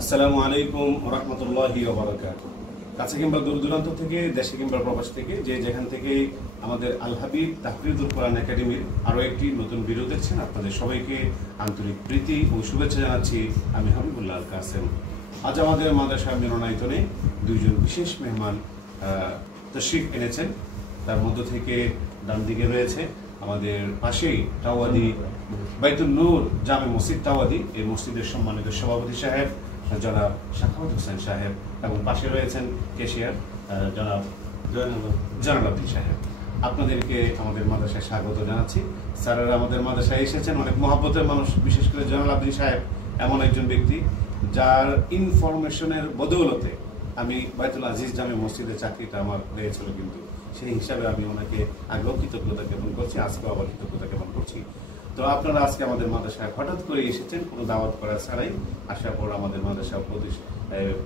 আসসালামু আলাইকুম ওয়া রাহমাতুল্লাহি ওয়া বারাকাতুহু। কাছে কিংবা দূর দূরান্ত থেকে, দেশে কিংবা প্রবাস থেকে, যে যেখান থেকে আমাদের আল হাবিব তাহফিজুল কোরআন একাডেমির আরও একটি নতুন ভিডিও দেখছেন, আপনাদের সবাইকে আন্তরিক প্রীতি ও শুভেচ্ছা জানাচ্ছি। আমি হাবিবুল্লাহ আল কাসেম। আজ আমাদের মাদ্রাসা মিলনায়তনে দুইজন বিশেষ মেহমান তশরিফ এনেছেন। তার মধ্য থেকে ডান দিকে রয়েছে আমাদের পাশেই টাওয়াদি বাইতুল নূর জামে মসজিদ টাওয়াদি, এই মসজিদের সম্মানিত সভাপতি সাহেব জনাব শাখাওয়াত হোসেন সাহেব, এবং পাশে রয়েছেন ক্যাশিয়ার জনাব জয়নাল সাহেব। আপনাদেরকে আমাদের মাদ্রাসায় স্বাগত জানাচ্ছি। স্যারেরা আমাদের মাদ্রাসায় এসেছেন, অনেক মহব্বতের মানুষ। বিশেষ করে জয়নাল আবদিন সাহেব এমন একজন ব্যক্তি যার ইনফরমেশনের বদৌলতে আমি বাইতুল আজিজ জামে মসজিদে চাকরিটা আমার হয়েছিল, কিন্তু সেই হিসাবে আমি ওনাকে আগেও কৃতজ্ঞতা জ্ঞাপন করছি, আজকেও আবার কৃতজ্ঞতা জ্ঞাপন করছি। তো আপনারা আজকে আমাদের মাদ্রাসায় হঠাৎ করে এসেছেন, কোনো দাওয়াত করা ছাড়াই। আসার পর আমাদের মাদ্রাসা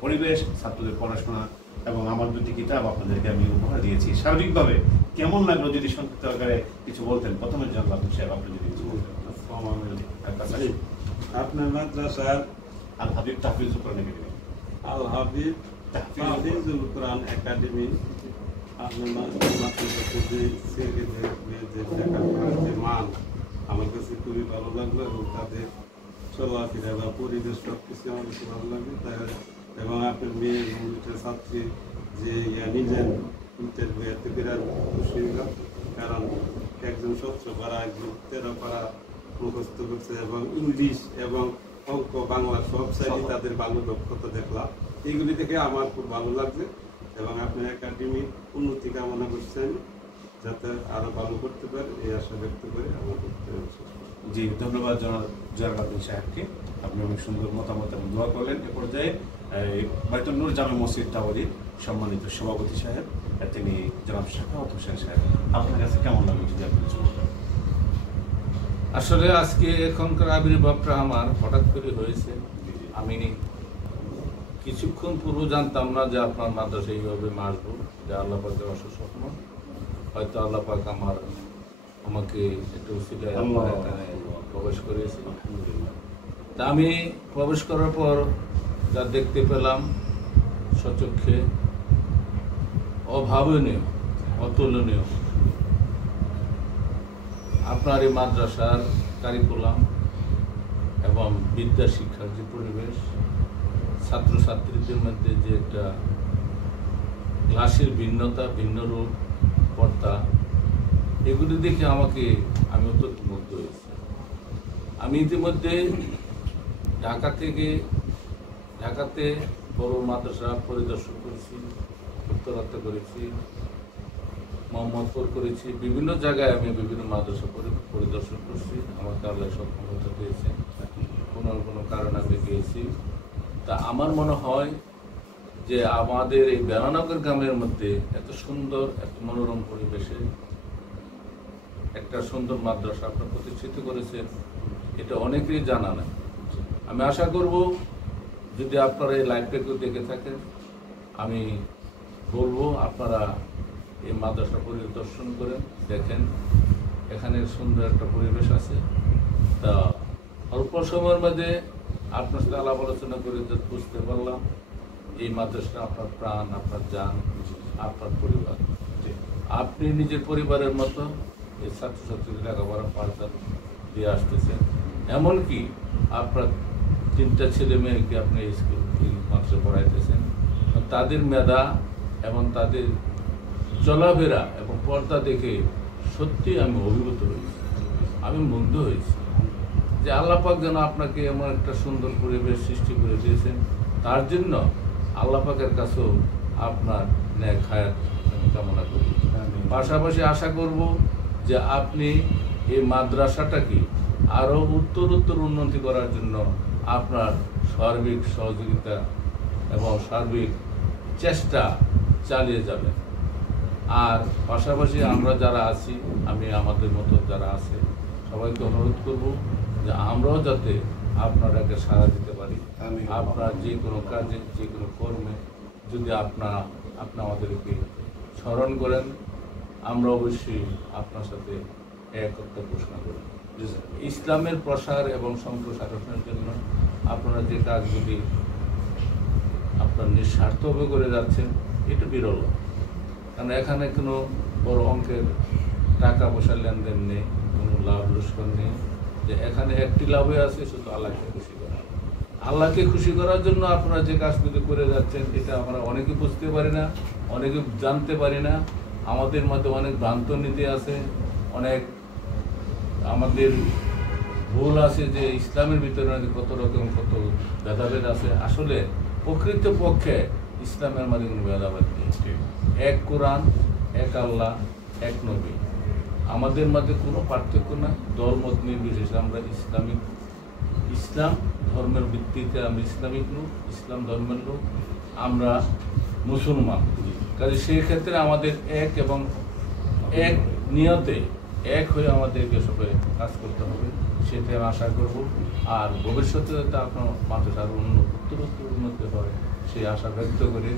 পরিবেশ, ছাত্রদের পড়াশোনা এবং আমার দুটি কিতাব আপনাদেরকে আমি উপহার দিয়েছি। সার্বিকভাবে কেমন লাগলো যদি সংক্ষিপ্ত আকারে কিছু বলতেন? প্রথমে জানলাম সাহেব, আপনি যদি কিছু বলতেন। আপনার মাদ্রাসার আল হাবিব তাহফিজুল কোরআন একাডেমি, আল হাবিব তাহফিজুল কোরআন একাডেমি, আপনার মাদ্রাসাতে যে লেখাপড়ার যে মান আমার কাছে খুবই ভালো লাগলো, এবং তাদের চলাফেরা বা পরিবেশ সব কিছু আমার কাছে ভালো লাগলো। তাই এবং আপনার মেয়ে ছাত্রী যে নিজের ইন্টারভিউতে বিরাট খুশি হলাম, কারণ একজন 17 পারা, একজন 13 পারা মুখস্থ করছে, এবং ইংলিশ এবং অঙ্ক বাংলা সব সাইডে তাদের ভালো দক্ষতা দেখলাম। এইগুলি দেখে আমার খুব ভালো লাগছে, এবং আপনার একাডেমির উন্নতি কামনা করছেন যাতে আরো ভালো করতে পারে, এই আশা ব্যক্ত করে আমার বক্তব্য শেষ করছি। জি, ধন্যবাদ জয়নাল আবদিন সাহেবকে। আপনি অনেক সুন্দর মতামত এবং দোয়া করলেন। এ পর্যায়ে বাইতুল নূর জামে মসজিদ টাওয়ারির সম্মানিত সভাপতি সাহেব, তিনি জনাব শাখাওয়াত হোসেন সাহেব, আপনার কাছে কেমন লাগলো যদি আপনি কিছু বলতেন? আসলে আজকে এখনকার আবির্ভাবটা আমার হঠাৎ করে হয়েছে। আমি কিছুক্ষণ পূর্ব জানতাম না যে আপনার মাদ্রাসা এইভাবে আসবো, যে আল্লাহ পাকের অশেষ স্বপ্ন। হয়তো আল্লাহ পাক আমাকে একটু উসিলায় এখানে প্রবেশ করিয়েছে। তা আমি প্রবেশ করার পর যা দেখতে পেলাম সচক্ষে অভাবনীয়, অতুলনীয়। আপনার এই মাদ্রাসার কারিকুলাম এবং বিদ্যা শিক্ষার যে পরিবেশ, ছাত্রছাত্রীদের মধ্যে যে একটা ক্লাসের ভিন্নতা, ভিন্ন রূপ, পর্দা, এগুলি দেখে আমি অত্যন্ত মুগ্ধ হয়েছি। আমি ইতিমধ্যে ঢাকাতে বড় মাদ্রাসা পরিদর্শন করেছি, উত্তরাতে করেছি, মোহাম্মদপুর করেছি, বিভিন্ন জায়গায় আমি বিভিন্ন মাদ্রাসা পরিদর্শন করছি। আমাকে আল্লাহ সক্ষমতা দিয়েছে, কোনো কারণে আমি গিয়েছি। তা আমার মনে হয় যে আমাদের এই বেড়ানগর গ্রামের মধ্যে এত সুন্দর, এত মনোরম পরিবেশে একটা সুন্দর মাদ্রাসা আপনারা প্রতিষ্ঠিত করেছেন, এটা অনেকেই জানা নাই। আমি আশা করব যদি আপনারা এই লাইভটাকে দেখে থাকেন, আমি বলবো আপনারা এই মাদ্রাসা পরিদর্শন করেন, দেখেন এখানে সুন্দর একটা পরিবেশ আছে। তা অল্প সময়ের মধ্যে আপনার সাথে আলাপ আলোচনা করে বুঝতে পারলাম এই মাদ্রাসা আপনার প্রাণ, আপনার জান, আপনার পরিবার। আপনি নিজের পরিবারের মতো এই ছাত্রছাত্রীদের লেখাপড়া পাঠদান দিয়ে আসতেছেন। এমনকি আপনার 3টা ছেলে মেয়েকে আপনি এই মাদ্রাসা পড়াইতেছেন। তাদের মেধা এবং তাদের চলাফেরা এবং পর্দা দেখে সত্যি আমি অভিভূত হয়েছি, আমি মুগ্ধ হয়েছি যে আল্লাহ পাক যেন আপনাকে এমন একটা সুন্দর পরিবেশ সৃষ্টি করে দিয়েছেন। তার জন্য আল্লাহ পাকের কাছেও আপনার ন্যায় হায়াত আমি কামনা করি। পাশাপাশি আশা করব যে আপনি এই মাদ্রাসাটাকে আরও উত্তরোত্তর উন্নতি করার জন্য আপনার সার্বিক সহযোগিতা এবং সার্বিক চেষ্টা চালিয়ে যাবেন। আর পাশাপাশি আমরা যারা আছি, আমি আমাদের মতো যারা আছে সবাইকে অনুরোধ করব যে আমরাও যাতে আপনারাকে সাড়া দিতে পারি। আপনার যে কোনো কাজে, যে কোনো কর্মে যদি আপনি আমাদেরকে স্মরণ করেন, আমরা অবশ্যই আপনার সাথে একত্র ঘোষণা করি। ইসলামের প্রসার এবং সম্প্রসারণের জন্য আপনারা যে কাজগুলি আপনার নিঃস্বার্থভাবে করে যাচ্ছেন, এটা বিরল। কারণ এখানে কোনো বড় অঙ্কের টাকা পয়সার লেনদেন নেই, কোনো লাভ লস্কর নেই। যে এখানে একটি লাভই আছে, শুধু আল্লাহকে খুশি করা। আল্লাহকে খুশি করার জন্য আপনারা যে কাজগুলি করে যাচ্ছেন, এটা আমরা অনেকে বুঝতে পারি না, অনেকে জানতে পারি না। আমাদের মধ্যে অনেক ভ্রান্ত নীতি আছে, অনেক আমাদের ভুল আছে যে ইসলামের ভিতরে কত রকম কত ভেদাভেদ আছে। আসলে প্রকৃত পক্ষে ইসলামের মধ্যে কোনো ভেদাভেদ নেই। এক কোরআন, এক আল্লাহ, এক নবী। আমাদের মধ্যে কোনো পার্থক্য নাই, দলমত নির্বিশেষে আমরা ইসলাম ধর্মের ভিত্তিতে আমরা ইসলামিক লোক, ইসলাম ধর্মের লোক, আমরা মুসলমান। কাজে সেই ক্ষেত্রে আমাদের এক এবং এক নিয়তে এক হয়ে আমাদেরকে সবাই কাজ করতে হবে, সেটাই আমি আশা করব। আর ভবিষ্যতে যাতে আপনার মাদ্রাসার উত্তরোত্তর উন্নতি হয়, সেই আশা ব্যক্ত করে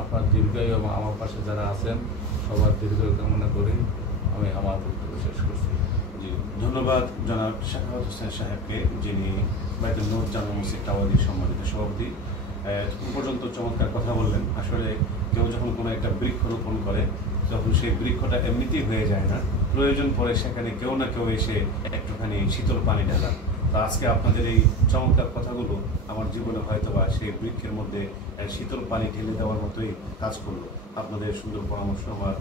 আপনার দীর্ঘায়ু এবং আমার পাশে যারা আছেন সবার দীর্ঘায়ু কামনা করে আমি আমার বক্তব্য শেষ করছি। জি, ধন্যবাদ জনাব শাখাওয়াত হোসেন সাহেবকে, যিনি বাইতুল নূর জামে মসজিদ টাওয়ারির সম্মানিত সভাপতি। এ পর্যন্ত চমৎকার কথা বললেন। আসলে কেউ যখন কোনো একটা বৃক্ষ রোপণ করে, তখন সেই বৃক্ষটা এমনিতেই হয়ে যায় না, প্রয়োজন পড়ে সেখানে কেউ না কেউ এসে একটুখানি শীতল পানি ঢালা। তো আজকে আপনাদের এই চমৎকার কথাগুলো আমার জীবনে হয়তোবা সেই বৃক্ষের মধ্যে শীতল পানি ঢেলে দেওয়ার মতোই কাজ করলো। আপনাদের সুন্দর পরামর্শ আমার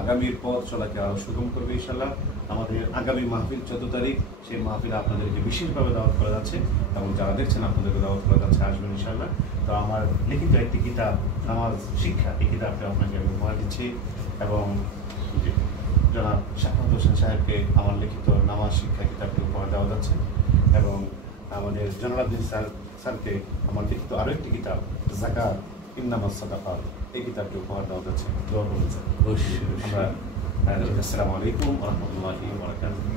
আগামীর পথ চলাকে আরও সুগম করবে ইনশাল্লাহ। আমাদের আগামী মাহফিল 14 তারিখ, সেই মাহফিলে আপনাদেরকে বিশেষভাবে দাওয়াত করা যাচ্ছে এবং যারা দেখছেন আপনাদেরকে দাওয়াত করা যাচ্ছে, আসবেন ইনশাল্লাহ। তো আমার লিখিত একটি কিতাব নামাজ শিক্ষা, এই কিতাবটা আপনাকে আমি উপহার দিচ্ছি এবং জনাব শাখাওয়াত হোসেন সাহেবকে আমার লিখিত নামাজ শিক্ষা কিতাবটি উপহার দেওয়া যাচ্ছে এবং আমাদের জনালউদ্দিন স্যারকে আমার লিখিত আরও একটি কিতাব যাকাত ইন্নামাস সাদাকাত, এই কিতাবটি উপহার দেওয়া যাচ্ছে। দোয়া করুন স্যার। আমরা আসসালামু আলাইকুম ওয়া রাহমাতুল্লাহি ওয়া বারাকাতুহু।